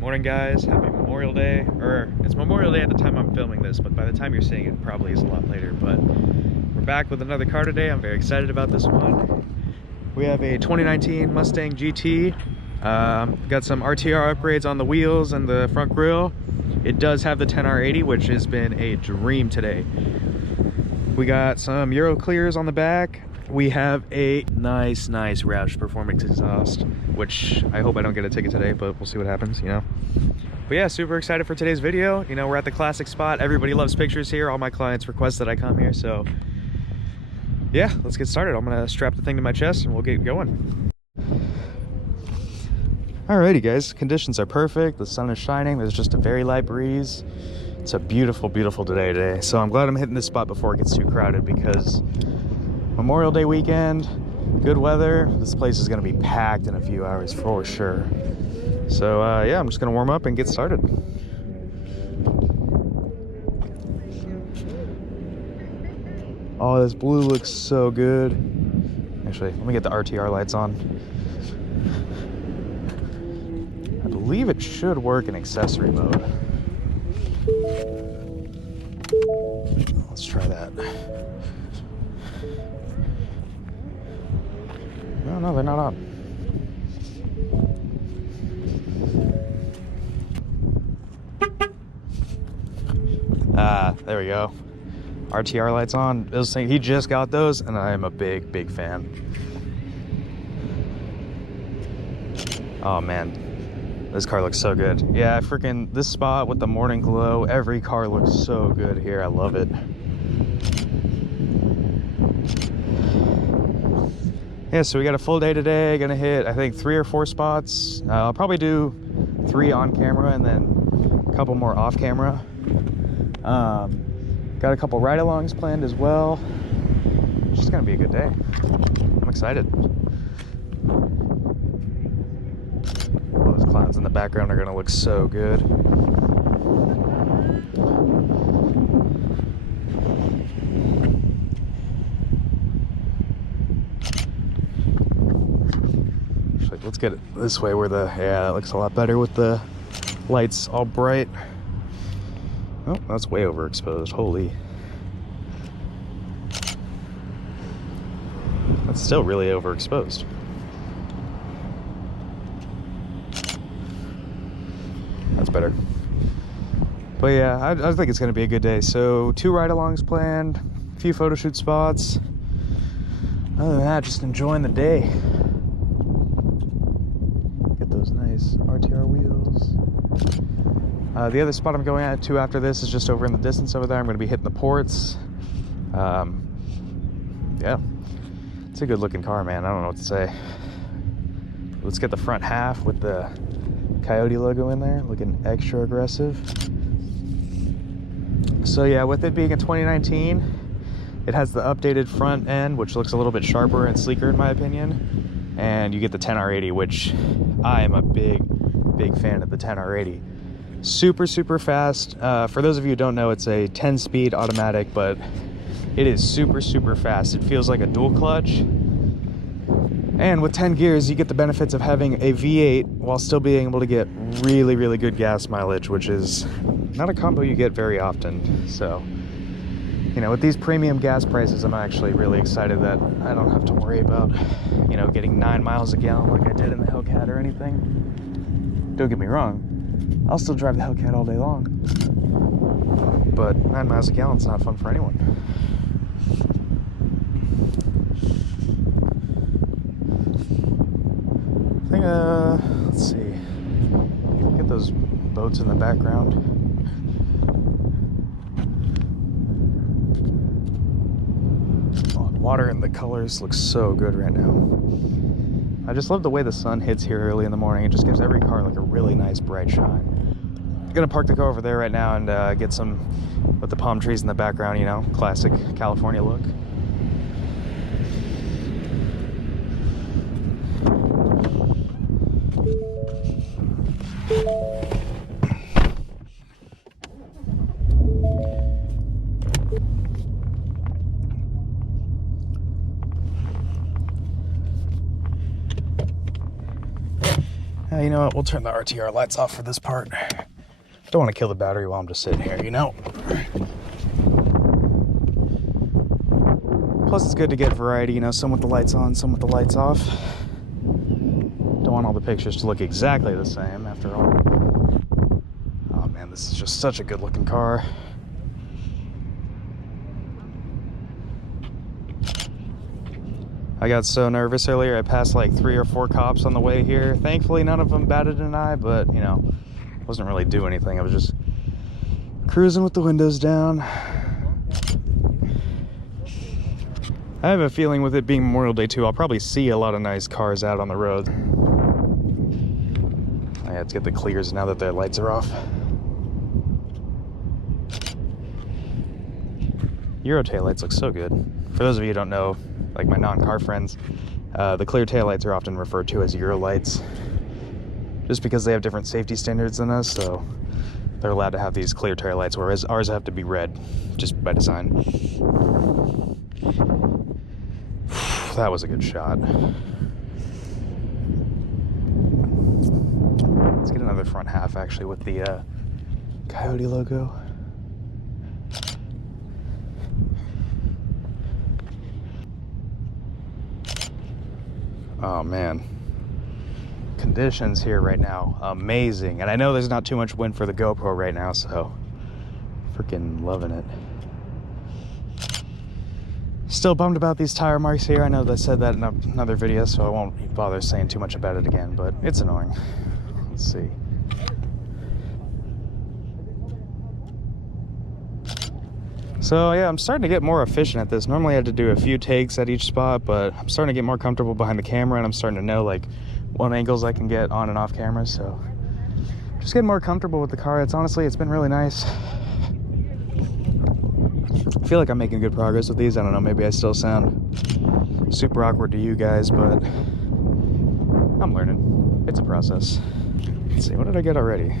Morning, guys. Happy Memorial Day. Or it's Memorial Day at the time I'm filming this, but by the time you're seeing it, probably is a lot later. But we're back with another car today. I'm very excited about this one. We have a 2019 Mustang GT. Got some RTR upgrades on the wheels and the front grille. It does have the 10R80, which has been a dream today. We got some Euro clears on the back. We have a nice Roush Performance exhaust, which I hope I don't get a ticket today, but we'll see what happens, you know. But yeah, super excited for today's video. You know, we're at the classic spot. Everybody loves pictures here. All my clients request that I come here, so yeah, let's get started. I'm gonna strap the thing to my chest and we'll get going. Alrighty, guys, conditions are perfect. The sun is shining. There's just a very light breeze. It's a beautiful day today. So I'm glad I'm hitting this spot before it gets too crowded, because Memorial Day weekend, good weather. This place is gonna be packed in a few hours for sure. So yeah, I'm just gonna warm up and get started. Oh, this blue looks so good. Actually, let me get the RTR lights on. I believe it should work in accessory mode. Let's try that. No, they're not on. There we go. RTR lights on. He just got those, and I am a big fan. Oh man, this car looks so good. Yeah, freaking this spot with the morning glow, every car looks so good here. I love it. Yeah, so we got a full day today. Gonna hit, I think, 3 or 4 spots. I'll probably do 3 on camera and then a couple more off camera. Got a couple ride-alongs planned as well. It's just gonna be a good day. I'm excited. Oh, those clouds in the background are gonna look so good. Let's get it this way where yeah, that looks a lot better with the lights all bright. Oh, that's way overexposed. Holy. That's still really overexposed. That's better. But yeah, I think it's going to be a good day. So 2 ride-alongs planned, a few photo shoot spots. Other than that, just enjoying the day. Those nice RTR wheels. The other spot I'm going to after this is just over in the distance over there. I'm going to be hitting the ports. Yeah, it's a good looking car, man. I don't know what to say. Let's get the front half with the Coyote logo in there, looking extra aggressive. So yeah, with it being a 2019, it has the updated front end, which looks a little bit sharper and sleeker in my opinion. And you get the 10R80, which I am a big fan of the 10R80. Super fast. For those of you who don't know, it's a 10-speed automatic, but it is super fast. It feels like a dual clutch. And with 10 gears, you get the benefits of having a V8 while still being able to get really good gas mileage, which is not a combo you get very often. So, you know, with these premium gas prices, I'm actually really excited that I don't have to worry about, you know, getting 9 miles a gallon like I did in the Hellcat or anything. Don't get me wrong, I'll still drive the Hellcat all day long, but 9 miles a gallon's not fun for anyone. I think, let's see, get those boats in the background. Water and the colors look so good right now. I just love the way the sun hits here early in the morning. It just gives every car like a really nice bright shine. I'm gonna park the car over there right now and get some with the palm trees in the background, you know, classic California look. You know what? We'll turn the RTR lights off for this part. Don't want to kill the battery while I'm just sitting here, you know? Plus, it's good to get variety, you know, some with the lights on, some with the lights off. Don't want all the pictures to look exactly the same, after all. Oh man, this is just such a good looking car. I got so nervous earlier. I passed like 3 or 4 cops on the way here. Thankfully, none of them batted an eye, but, you know, wasn't really doing anything. I was just cruising with the windows down. I have a feeling with it being Memorial Day too, I'll probably see a lot of nice cars out on the road. I have to get the clears now that their lights are off. Euro taillights look so good. For those of you who don't know, like my non-car friends, the clear taillights are often referred to as Euro lights, just because they have different safety standards than us, so they're allowed to have these clear taillights, whereas ours have to be red, just by design. That was a good shot. Let's get another front half, actually, with the Coyote logo. Oh man, conditions here right now, amazing. And I know there's not too much wind for the GoPro right now, so freaking loving it. Still bummed about these tire marks here. I know they said that in another video, so I won't bother saying too much about it again, but it's annoying. Let's see. So yeah, I'm starting to get more efficient at this. Normally I had to do a few takes at each spot, but I'm starting to get more comfortable behind the camera, and I'm starting to know like what angles I can get on and off camera. So just getting more comfortable with the car. It's been really nice. I feel like I'm making good progress with these. I don't know, maybe I still sound super awkward to you guys, but I'm learning. It's a process. Let's see, what did I get already?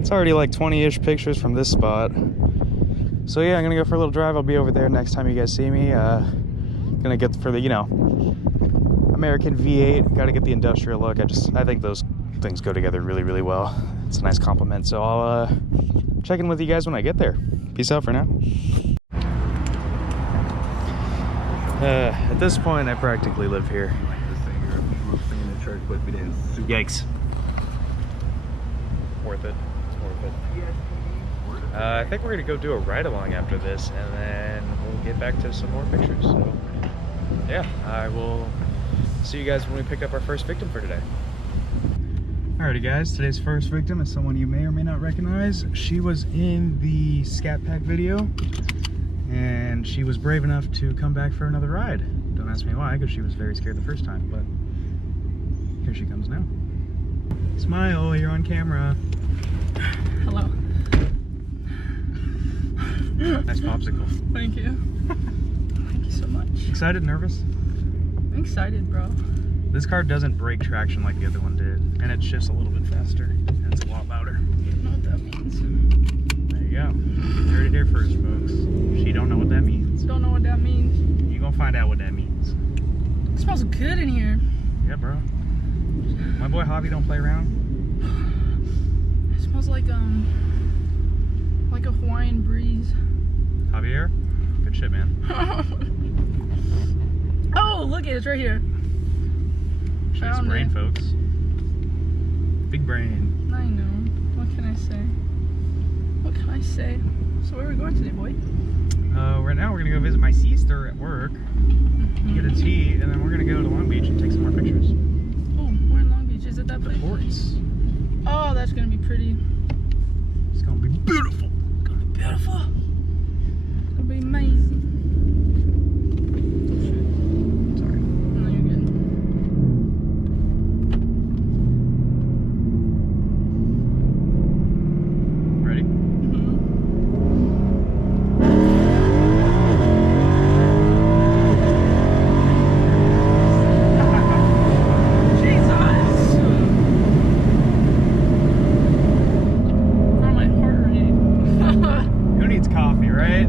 It's already like 20-ish pictures from this spot. So yeah, I'm gonna go for a little drive. I'll be over there next time you guys see me. Gonna get for the, you know, American V8. Gotta get the industrial look. I think those things go together really, really well. It's a nice compliment. So I'll check in with you guys when I get there. Peace out for now. At this point, I practically live here. Yikes. Worth it. It's worth it. I think we're gonna go do a ride along after this, and then we'll get back to some more pictures. So yeah, I will see you guys when we pick up our first victim for today. Alrighty guys, today's first victim is someone you may or may not recognize. She was in the Scat Pack video, and she was brave enough to come back for another ride. Don't ask me why, because she was very scared the first time, but here she comes now. Smile, you're on camera. Hello. Nice popsicle. Thank you. Thank you so much. Excited, nervous? I'm excited, bro. This car doesn't break traction like the other one did, and it shifts a little bit faster, and it's a lot louder. You don't know what that means. There you go. You heard it here first, folks. She don't know what that means. Don't know what that means. You're gonna find out what that means. It smells good in here. Yeah, bro. My boy Javi don't play around. It smells like a Hawaiian breeze. Javier? Good shit, man. Oh, look, it's right here. She has some brain, folks. Big brain. I know. What can I say? What can I say? So where are we going today, boy? Right now we're gonna go visit my sister at work, get a tea, and then we're gonna go to Long Beach and take some more pictures. Oh, we're in Long Beach. Is it that place? Of course. Oh, that's gonna be pretty. It's gonna be beautiful. It's gonna be beautiful. It's gonna be amazing. Sorry. No, you're good. Ready?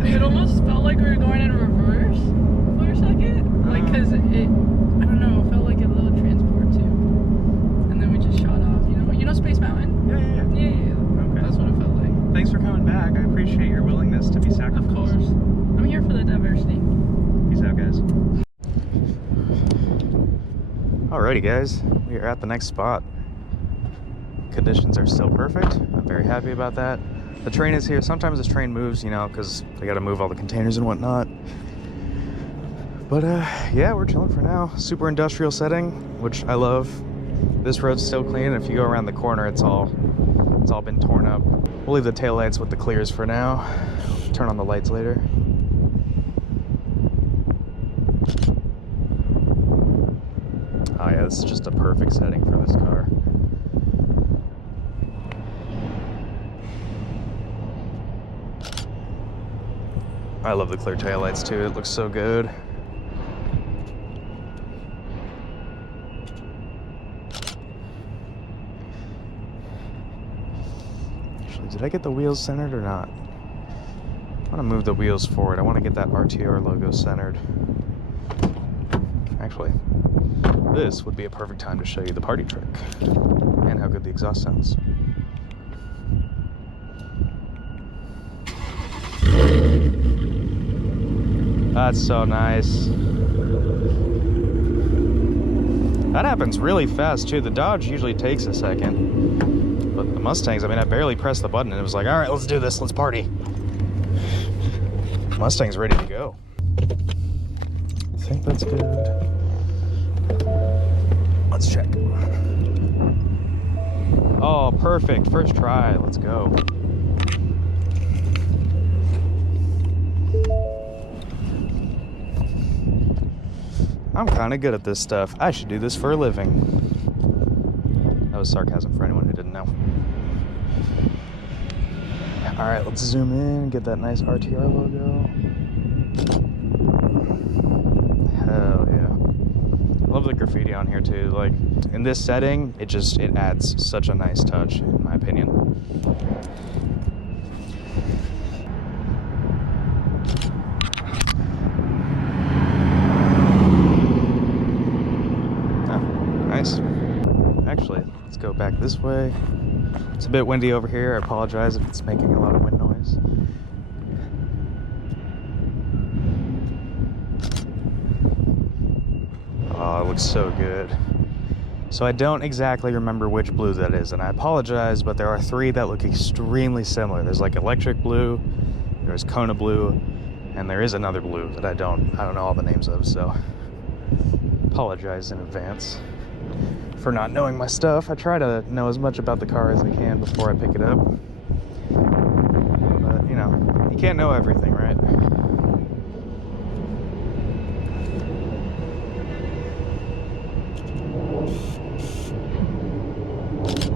It almost felt like we were going Space Mountain? Yeah. Yeah. Okay. That's what it felt like. Thanks for coming back. I appreciate your willingness to be sacrificed. Of course. I'm here for the diversity. Peace out, guys. Alrighty, guys. We are at the next spot. Conditions are still perfect. I'm very happy about that. The train is here. Sometimes this train moves, you know, because they got to move all the containers and whatnot. But yeah, we're chilling for now. Super industrial setting, which I love. This road's still clean. If you go around the corner, it's all been torn up. We'll leave the taillights with the clears for now. Turn on the lights later. Oh yeah, this is just a perfect setting for this car. I love the clear taillights too. It looks so good. Actually, did I get the wheels centered or not? I want to move the wheels forward. I want to get that RTR logo centered. Actually, this would be a perfect time to show you the party trick and how good the exhaust sounds. That's so nice. That happens really fast too. The Dodge usually takes a second, but the Mustangs, I mean, I barely pressed the button and it was like, all right, let's do this, let's party. Mustang's ready to go. I think that's good. Let's check. Oh, perfect, first try, let's go. I'm kind of good at this stuff. I should do this for a living. That was sarcasm for anyone who didn't know. All right, let's zoom in, get that nice RTR logo. Hell yeah. Love the graffiti on here too. Like in this setting, it adds such a nice touch, in my opinion. Nice. Actually, let's go back this way. It's a bit windy over here. I apologize if it's making a lot of wind noise. Oh, it looks so good. So I don't exactly remember which blue that is, and I apologize, but there are three that look extremely similar. There's like electric blue, there's Kona blue, and there is another blue that I don't know all the names of, so apologize in advance for not knowing my stuff. I try to know as much about the car as I can before I pick it up. But, you know, you can't know everything, right?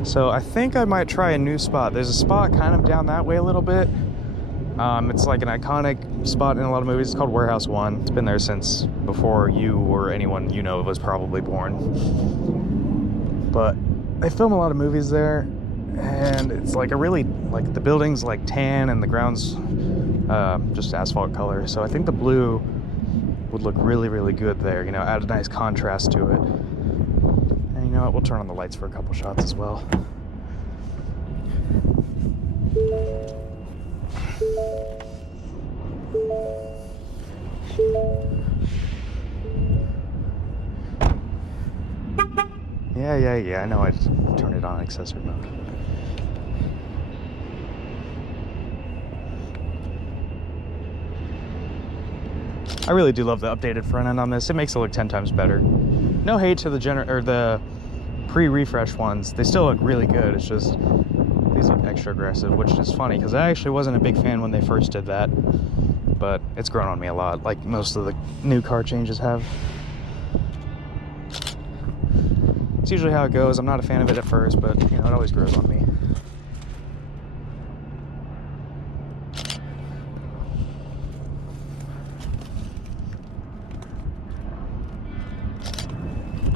So I think I might try a new spot. There's a spot kind of down that way a little bit. It's like an iconic spot in a lot of movies. It's called Warehouse 1. It's been there since before you or anyone you know was probably born. But they film a lot of movies there, and it's like the building's like tan and the ground's just asphalt color. So I think the blue would look really, really good there, you know, add a nice contrast to it. And you know what, we'll turn on the lights for a couple shots as well. Yeah, I know I just turned it on accessory mode. I really do love the updated front end on this. It makes it look 10 times better. No hate to the pre-refresh ones. They still look really good. It's just these look extra aggressive, which is funny because I actually wasn't a big fan when they first did that, but it's grown on me a lot, like most of the new car changes have. It's usually how it goes. I'm not a fan of it at first, but you know, it always grows on me.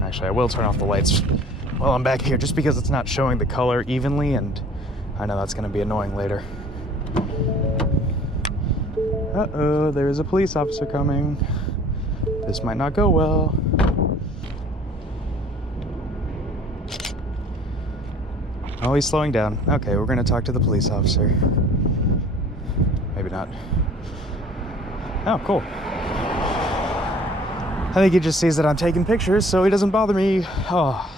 Actually, I will turn off the lights while I'm back here just because it's not showing the color evenly, and I know that's going to be annoying later. Uh-oh, there is a police officer coming. This might not go well. Oh, he's slowing down. Okay, we're gonna talk to the police officer. Maybe not. Oh, cool. I think he just sees that I'm taking pictures, so he doesn't bother me. Oh,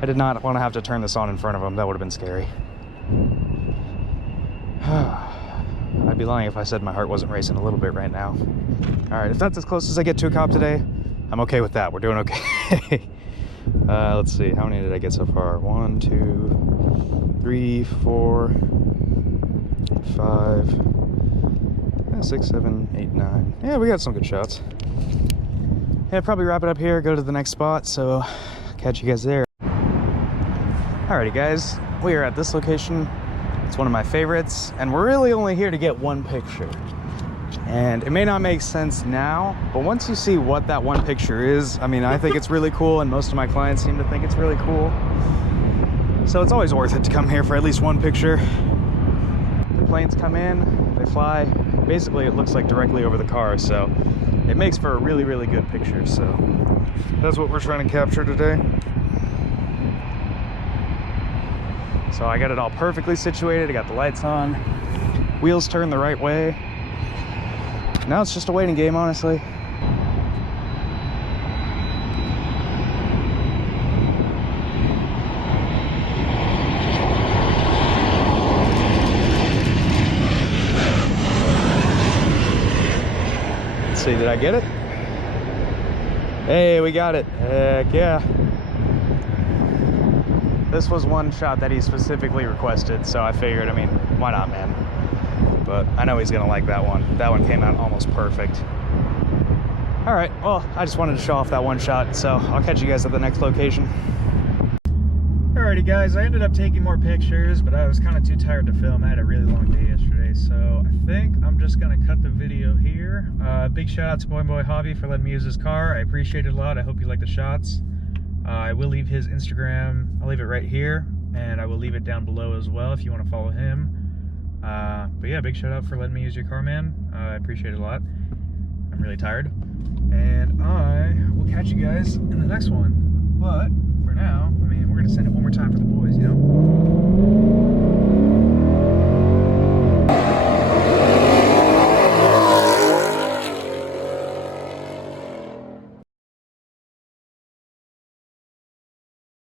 I did not want to have to turn this on in front of him. That would have been scary. I'd be lying if I said my heart wasn't racing a little bit right now. All right, if that's as close as I get to a cop today, I'm okay with that. We're doing okay. Let's see, how many did I get so far? 1, 2, 3, 4, 5, 6, 7, 8, 9. Yeah, we got some good shots. Yeah, probably wrap it up here, go to the next spot, so catch you guys there. Alrighty guys, we are at this location. It's one of my favorites, and we're really only here to get one picture. And it may not make sense now, but once you see what that one picture is, I mean, I think it's really cool, and most of my clients seem to think it's really cool. So it's always worth it to come here for at least one picture. The planes come in, they fly. Basically, it looks like directly over the car, so it makes for a really, really good picture. So that's what we're trying to capture today. So I got it all perfectly situated. I got the lights on, wheels turned the right way. Now it's just a waiting game, honestly. Let's see, did I get it? Hey, we got it. Heck yeah. This was one shot that he specifically requested, so I figured, I mean, why not, man? But I know he's gonna like that one. That one came out almost perfect. All right, well, I just wanted to show off that one shot, so I'll catch you guys at the next location. Alrighty guys, I ended up taking more pictures, but I was kind of too tired to film. I had a really long day yesterday, so I think I'm just gonna cut the video here. Big shout out to Boy Hobby for letting me use his car. I appreciate it a lot. I hope you like the shots. I will leave his Instagram, I'll leave it right here, and I will leave it down below as well if you want to follow him. But yeah, big shout out for letting me use your car, man. I appreciate it a lot. I'm really tired. And I will catch you guys in the next one. But for now, I mean, we're going to send it one more time for the boys, you know?